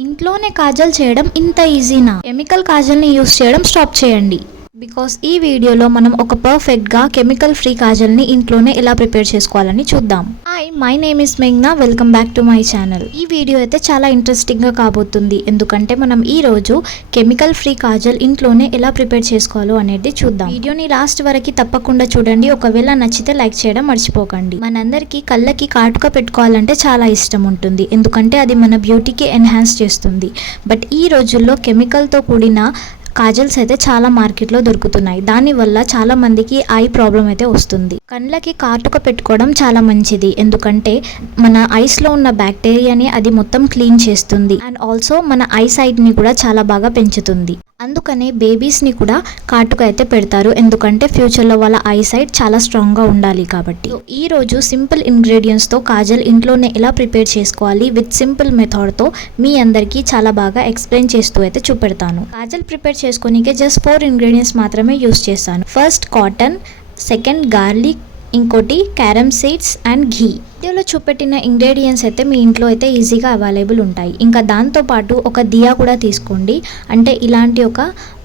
ఇంట్లోనే కాజల్ చేయడం ఇంత ఈజీనా? కెమికల్ కాజల్ని యూస్ చేయడం స్టాప్ చేయండి. బికాస్ ఈ వీడియోలో మనం ఒక పర్ఫెక్ట్గా కెమికల్ ఫ్రీ కాజల్ని ఇంట్లోనే ఎలా ప్రిపేర్ చేసుకోవాలని చూద్దాం. హాయ్, మై నేమ్ ఇస్ మేఘ్నా. Welcome back to my channel. ఈ వీడియో అయితే చాలా ఇంట్రెస్టింగ్గా కాబోతుంది. ఎందుకంటే మనం ఈ రోజు కెమికల్ ఫ్రీ కాజల్ ఇంట్లోనే ఎలా ప్రిపేర్ చేసుకోవాలో అనేది చూద్దాం. వీడియోని లాస్ట్ వరకు తప్పకుండా చూడండి. ఒకవేళ నచ్చితే లైక్ చేయడం మర్చిపోకండి. మనందరికీ కళ్ళకి కాటుక పెట్టుకోవాలంటే చాలా ఇష్టం ఉంటుంది, ఎందుకంటే అది మన బ్యూటీకి ఎన్హాన్స్ చేస్తుంది. బట్ ఈ రోజుల్లో కెమికల్తో కూడిన కాజల్స్ అయితే చాలా మార్కెట్లో దొరుకుతున్నాయి. దానివల్ల చాలా మందికి ఐ ప్రాబ్లం అయితే వస్తుంది. కళ్ళకి కాటుక పెట్టుకోవడం చాలా మంచిది, ఎందుకంటే మన ఐస్లో ఉన్న బ్యాక్టీరియాని అది మొత్తం క్లీన్ చేస్తుంది. అండ్ ఆల్సో మన ఐ సైట్ని కూడా చాలా బాగా పెంచుతుంది. అందుకనే బేబీస్ని కూడా కాటుక అయితే పెడతారు, ఎందుకంటే ఫ్యూచర్లో వాళ్ళ ఐ సైట్ చాలా స్ట్రాంగ్గా ఉండాలి కాబట్టి. ఈ రోజు సింపుల్ ఇంగ్రీడియంట్స్తో కాజల్ ఇంట్లోనే ఎలా ప్రిపేర్ చేసుకోవాలి విత్ సింపుల్ మెథడ్తో మీ అందరికీ చాలా బాగా ఎక్స్ప్లెయిన్ చేస్తూ అయితే చూపెడతాను. కాజల్ ప్రిపేర్ చేసుకోనికే జస్ట్ 4 ఇంగ్రీడియంట్స్ మాత్రమే యూస్ చేస్తాను. ఫస్ట్ కాటన్, సెకండ్ గార్లిక్, ఇంకోటి క్యారమ్ సీడ్స్ అండ్ ఘీ. వీడియోలో చూపెట్టిన ఇంగ్రీడియంట్స్ అయితే మీ ఇంట్లో అయితే ఈజీగా అవైలబుల్ ఉంటాయి. ఇంకా దాంతోపాటు ఒక దియా కూడా తీసుకోండి, అంటే ఇలాంటి ఒక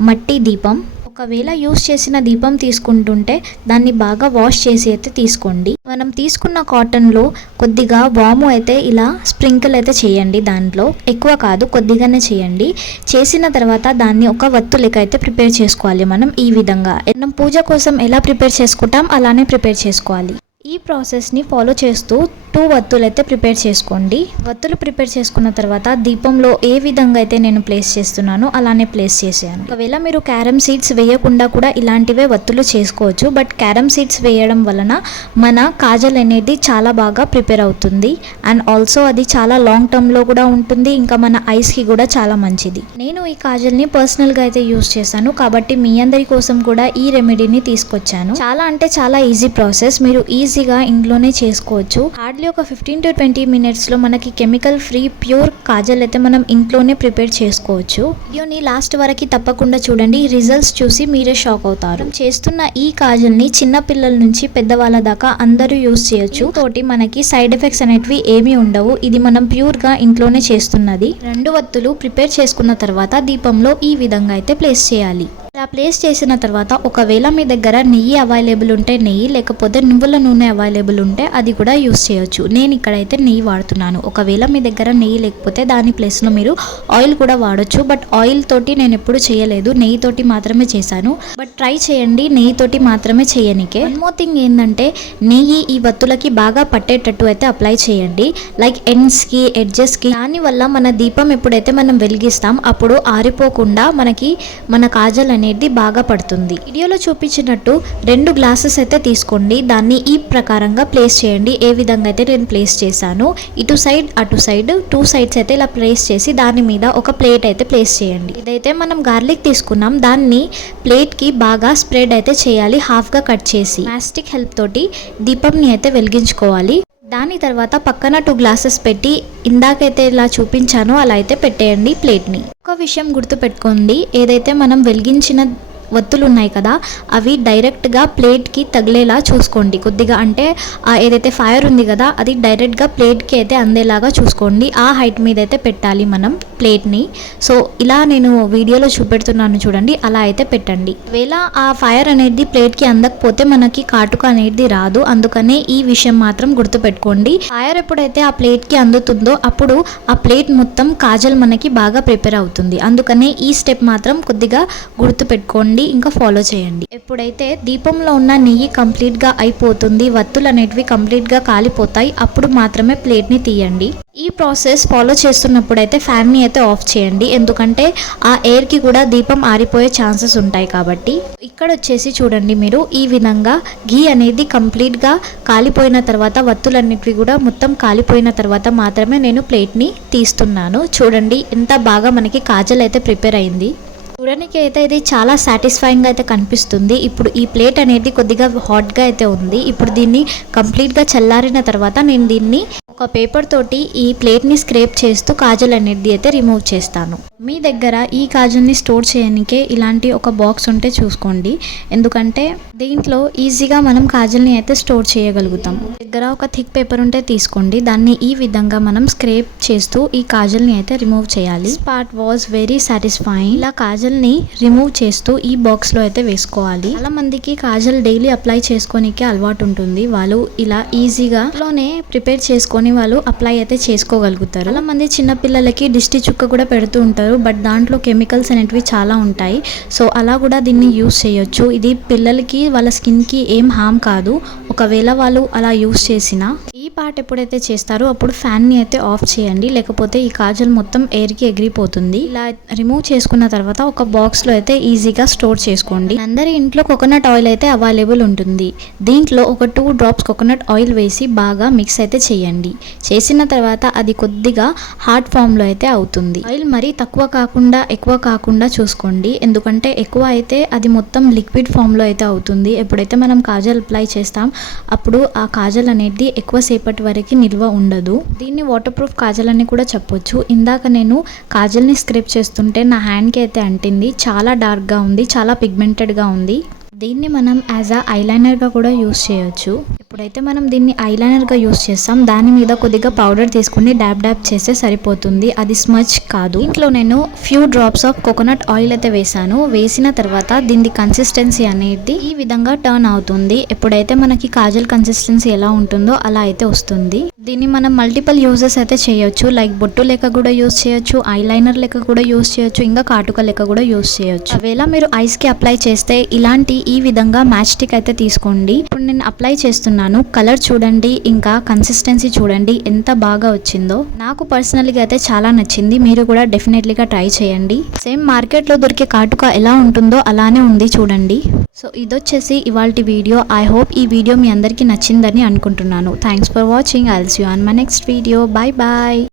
మట్టి దీపం. ఒకవేళ యూస్ చేసిన దీపం తీసుకుంటుంటే దాన్ని బాగా వాష్ చేసి అయితే తీసుకోండి. మనం తీసుకున్న కాటన్లో కొద్దిగా వాము అయితే ఇలా స్ప్రింకిల్ అయితే చేయండి. దాంట్లో ఎక్కువ కాదు, కొద్దిగానే చేయండి. చేసిన తర్వాత దాన్ని ఒక వత్తు లెక్క అయితే ప్రిపేర్ చేసుకోవాలి. మనం ఈ విధంగా మనం పూజ కోసం ఎలా ప్రిపేర్ చేసుకుంటాం అలానే ప్రిపేర్ చేసుకోవాలి. ఈ ప్రాసెస్ని ఫాలో చేస్తూ 2 వత్తులు అయితే ప్రిపేర్ చేసుకోండి. వత్తులు ప్రిపేర్ చేసుకున్న తర్వాత దీపంలో ఏ విధంగా అయితే నేను ప్లేస్ చేస్తున్నానో అలానే ప్లేస్ చేశాను. ఒకవేళ మీరు క్యారమ్ సీడ్స్ వేయకుండా కూడా ఇలాంటివే వత్తులు చేసుకోవచ్చు. బట్ క్యారమ్ సీడ్స్ వేయడం వలన మన కాజల్ అనేది చాలా బాగా ప్రిపేర్ అవుతుంది. అండ్ ఆల్సో అది చాలా లాంగ్ టర్మ్లో కూడా ఉంటుంది, ఇంకా మన ఐస్కి కూడా చాలా మంచిది. నేను ఈ కాజల్ని పర్సనల్గా అయితే యూస్ చేశాను, కాబట్టి మీ అందరి కోసం కూడా ఈ రెమెడీని తీసుకొచ్చాను. చాలా అంటే చాలా ఈజీ ప్రాసెస్, మీరు ఈజీగా ఇంట్లోనే చేసుకోవచ్చు. హార్డ్లీ ఒక 15 to 20 మినిట్స్లో మనకి కెమికల్ ఫ్రీ ప్యూర్ కాజల్ అయితే మనం ఇంట్లోనే ప్రిపేర్ చేసుకోవచ్చు. వీడియోని లాస్ట్ వరకు తప్పకుండా చూడండి. రిజల్ట్స్ చూసి మీరే షాక్ అవుతారు. చేస్తున్న ఈ కాజల్ని చిన్న పిల్లల నుంచి పెద్దవాళ్ళ దాకా అందరూ యూస్ చేయొచ్చు. తోటి మనకి సైడ్ ఎఫెక్ట్స్ అనేటివి ఏమీ ఉండవు. ఇది మనం ప్యూర్గా ఇంట్లోనే చేస్తున్నది. 2 వత్తులు ప్రిపేర్ చేసుకున్న తర్వాత దీపంలో ఈ విధంగా అయితే ప్లేస్ చేయాలి. ఇలా ప్లేస్ చేసిన తర్వాత ఒకవేళ మీ దగ్గర నెయ్యి అవైలబుల్ ఉంటే నెయ్యి, లేకపోతే నువ్వుల నూనె అవైలబుల్ ఉంటే అది కూడా యూస్ చేయొచ్చు. నేను ఇక్కడైతే నెయ్యి వాడుతున్నాను. ఒకవేళ మీ దగ్గర నెయ్యి లేకపోతే దాని ప్లేస్లో మీరు ఆయిల్ కూడా వాడొచ్చు. బట్ ఆయిల్ తోటి నేను ఎప్పుడు చేయలేదు, నెయ్యి తోటి మాత్రమే చేశాను. బట్ ట్రై చేయండి నెయ్యి తోటి మాత్రమే చేయనికే. వన్ మోర్ థింగ్ ఏంటంటే నెయ్యి ఈ వత్తులకి బాగా పట్టేటట్టు అయితే అప్లై చేయండి, లైక్ ఎండ్స్కి, ఎడ్జెస్కి. దానివల్ల మన దీపం ఎప్పుడైతే మనం వెలిగిస్తాం అప్పుడు ఆరిపోకుండా మనకి మన కాజల్ అనేది బాగా పడుతుంది. వీడియోలో చూపించినట్టు 2 గ్లాసెస్ అయితే తీసుకోండి. దాన్ని ఈ ప్రకారంగా ప్లేస్ చేయండి. ఏ విధంగా అయితే నేను ప్లేస్ చేశాను, ఇటు సైడ్ అటు సైడ్ 2 సైడ్స్ అయితే ఇలా ప్లేస్ చేసి దాని మీద ఒక ప్లేట్ అయితే ప్లేస్ చేయండి. ఇదైతే మనం గార్లిక్ తీసుకున్నాం, దాన్ని ప్లేట్కి బాగా స్ప్రెడ్ అయితే చేయాలి. హాఫ్గా కట్ చేసి ప్లాస్టిక్ హెల్ప్ తోటి దీపంని అయితే వెలిగించుకోవాలి. దాని తర్వాత పక్కన 2 గ్లాసెస్ పెట్టి ఇందాకైతే ఇలా చూపించానో అలా అయితే పెట్టేయండి ప్లేట్ని. ఒక విషయం గుర్తుపెట్టుకోండి, ఏదైతే మనం వెలిగించిన వత్తులు ఉన్నాయి కదా అవి డైరెక్ట్గా ప్లేట్కి తగిలేలా చూసుకోండి. కొద్దిగా అంటే ఏదైతే ఫైర్ ఉంది కదా అది డైరెక్ట్గా ప్లేట్కి అయితే అందేలాగా చూసుకోండి. ఆ హైట్ మీద అయితే పెట్టాలి మనం ప్లేట్ని. సో ఇలా నేను వీడియోలో చూపెడుతున్నాను చూడండి, అలా అయితే పెట్టండి. ఒకవేళ ఆ ఫైర్ అనేది ప్లేట్కి అందకపోతే మనకి కాటుక అనేది రాదు. అందుకనే ఈ విషయం మాత్రం గుర్తుపెట్టుకోండి. ఫైర్ ఎప్పుడైతే ఆ ప్లేట్కి అందుతుందో అప్పుడు ఆ ప్లేట్ మొత్తం కాజల్ మనకి బాగా ప్రిపేర్ అవుతుంది. అందుకనే ఈ స్టెప్ మాత్రం కొద్దిగా గుర్తుపెట్టుకోండి, ఇంకా ఫాలో చేయండి. ఎప్పుడైతే దీపంలో ఉన్న నెయ్యి కంప్లీట్గా అయిపోతుంది, వత్తులు అనేటివి కంప్లీట్గా కాలిపోతాయి, అప్పుడు మాత్రమే ప్లేట్ని తీయండి. ఈ ప్రాసెస్ ఫాలో చేస్తున్నప్పుడు అయితే ఫ్యాన్ని అయితే ఆఫ్ చేయండి, ఎందుకంటే ఆ ఎయిర్కి కూడా దీపం ఆరిపోయే ఛాన్సెస్ ఉంటాయి కాబట్టి. ఇక్కడ వచ్చేసి చూడండి, మీరు ఈ విధంగా ఘీ అనేది కంప్లీట్గా కాలిపోయిన తర్వాత, వత్తులన్నిటివి కూడా మొత్తం కాలిపోయిన తర్వాత మాత్రమే నేను ప్లేట్ని తీస్తున్నాను. చూడండి ఎంత బాగా మనకి కాజల్ అయితే ప్రిపేర్ అయింది. చూడడానికి అయితే ఇది చాలా సాటిస్ఫైయింగ్గా అయితే కనిపిస్తుంది. ఇప్పుడు ఈ ప్లేట్ అనేది కొద్దిగా హాట్గా అయితే ఉంది. ఇప్పుడు దీన్ని కంప్లీట్గా చల్లారిన తర్వాత నేను దీన్ని ఒక పేపర్ తోటి ఈ ప్లేట్ని స్క్రేప్ చేస్తూ కాజల్ అనేది అయితే రిమూవ్ చేస్తాను. మీ దగ్గర ఈ కాజల్ని స్టోర్ చేయడానికే ఇలాంటి ఒక బాక్స్ ఉంటే చూసుకోండి, ఎందుకంటే దీంట్లో ఈజీగా మనం కాజల్ని అయితే స్టోర్ చేయగలుగుతాం. దగ్గర ఒక థిక్ పేపర్ ఉంటే తీసుకోండి, దాన్ని ఈ విధంగా మనం స్క్రేప్ చేస్తూ ఈ కాజల్ని అయితే రిమూవ్ చేయాలి. Part was very satisfying. ఇలా కాజల్ని రిమూవ్ చేస్తూ ఈ బాక్స్లో అయితే వేసుకోవాలి. చాలా మందికి కాజల్ డైలీ అప్లై చేసుకోనికే అలవాటు ఉంటుంది, వాళ్ళు ఇలా ఈజీగా లోనే ప్రిపేర్ చేసుకొని వాళ్ళు అప్లై అయితే చేసుకోగలుగుతారు. చాలా మంది చిన్న పిల్లలకి దిష్టి చుక్క కూడా పెడుతూ ఉంటారు, బట్ దాంట్లో కెమికల్స్ అనేటివి చాలా ఉంటాయి. సో అలా కూడా దీన్ని యూస్ చేయొచ్చు. ఇది పిల్లలకి వాళ్ళ స్కిన్కి ఏం హామ్ కాదు. ఒకవేళ వాళ్ళు అలా యూస్ చేసినా ఈ పార్ట్ ఎప్పుడైతే చేస్తారో అప్పుడు ఫ్యాన్ని అయితే ఆఫ్ చేయండి, లేకపోతే ఈ కాజల్ మొత్తం ఎయిర్కి ఎగిరిపోతుంది. ఇలా రిమూవ్ చేసుకున్న తర్వాత ఒక బాక్స్లో అయితే ఈజీగా స్టోర్ చేసుకోండి. అందరి ఇంట్లో కోకోనట్ ఆయిల్ అయితే అవైలబుల్ ఉంటుంది. దీంట్లో ఒక 2 drops కోకోనట్ ఆయిల్ వేసి బాగా మిక్స్ అయితే చేయండి. చేసిన తర్వాత అది కొద్దిగా హార్డ్ ఫామ్లో అయితే అవుతుంది. ఆయిల్ మరీ తక్కువ కాకుండా ఎక్కువ కాకుండా చూసుకోండి, ఎందుకంటే ఎక్కువ అయితే అది మొత్తం లిక్విడ్ ఫామ్లో అయితే అవుతుంది. ఎప్పుడైతే మనం కాజల్ అప్లై చేస్తాం అప్పుడు ఆ కాజల్ అనేది ఎక్కువసేపటి వరకు నిల్వ ఉండదు. దీన్ని వాటర్ ప్రూఫ్ కాజల్ అని కూడా చెప్పొచ్చు. ఇందాక నేను కాజల్ని స్క్రేప్ చేస్తుంటే నా హ్యాండ్కి అయితే అంటింది. చాలా డార్క్గా ఉంది, చాలా పిగ్మెంటెడ్గా ఉంది. దీన్ని మనం యాజ్ అ ఐలైనర్గా కూడా యూస్ చేయొచ్చు. ఎప్పుడైతే మనం దీన్ని ఐలైనర్గా యూస్ చేస్తాం దాని మీద కొద్దిగా పౌడర్ తీసుకుని డాబ్ చేస్తే సరిపోతుంది, అది స్మచ్ కాదు. ఇంట్లో నేను few drops of coconut oil అయితే వేసాను. వేసిన తర్వాత దీని కన్సిస్టెన్సీ అనేది ఈ విధంగా టర్న్ అవుతుంది. ఎప్పుడైతే మనకి కాజల్ కన్సిస్టెన్సీ ఎలా ఉంటుందో అలా అయితే వస్తుంది. దీన్ని మనం మల్టిపుల్ యూజెస్ అయితే చేయొచ్చు, లైక్ బొట్టు లెక్క కూడా యూస్ చేయొచ్చు, ఐలైనర్ లెక్క కూడా యూస్ చేయొచ్చు, ఇంకా కాటుక లెక్క కూడా యూస్ చేయొచ్చు. ఒకవేళ మీరు ఐస్కి అప్లై చేస్తే ఇలాంటి ఈ విధంగా మ్యాచ్ స్టిక్ అయితే తీసుకోండి. ఇప్పుడు నేను అప్లై చేస్తున్నాను, కలర్ చూడండి, ఇంకా కన్సిస్టెన్సీ చూడండి ఎంత బాగా వచ్చిందో. నాకు పర్సనల్గా అయితే చాలా నచ్చింది, మీరు కూడా డెఫినెట్లీగా ట్రై చేయండి. సేమ్ మార్కెట్లో దొరికే కాటుక ఎలా ఉంటుందో అలానే ఉంది చూడండి. సో ఇదొచ్చేసి ఇవాల్టి వీడియో. ఐ హోప్ ఈ వీడియో మీ అందరికీ నచ్చిందని అనుకుంటున్నాను. Thanks for watching. I'll see you on my next video. Bye bye.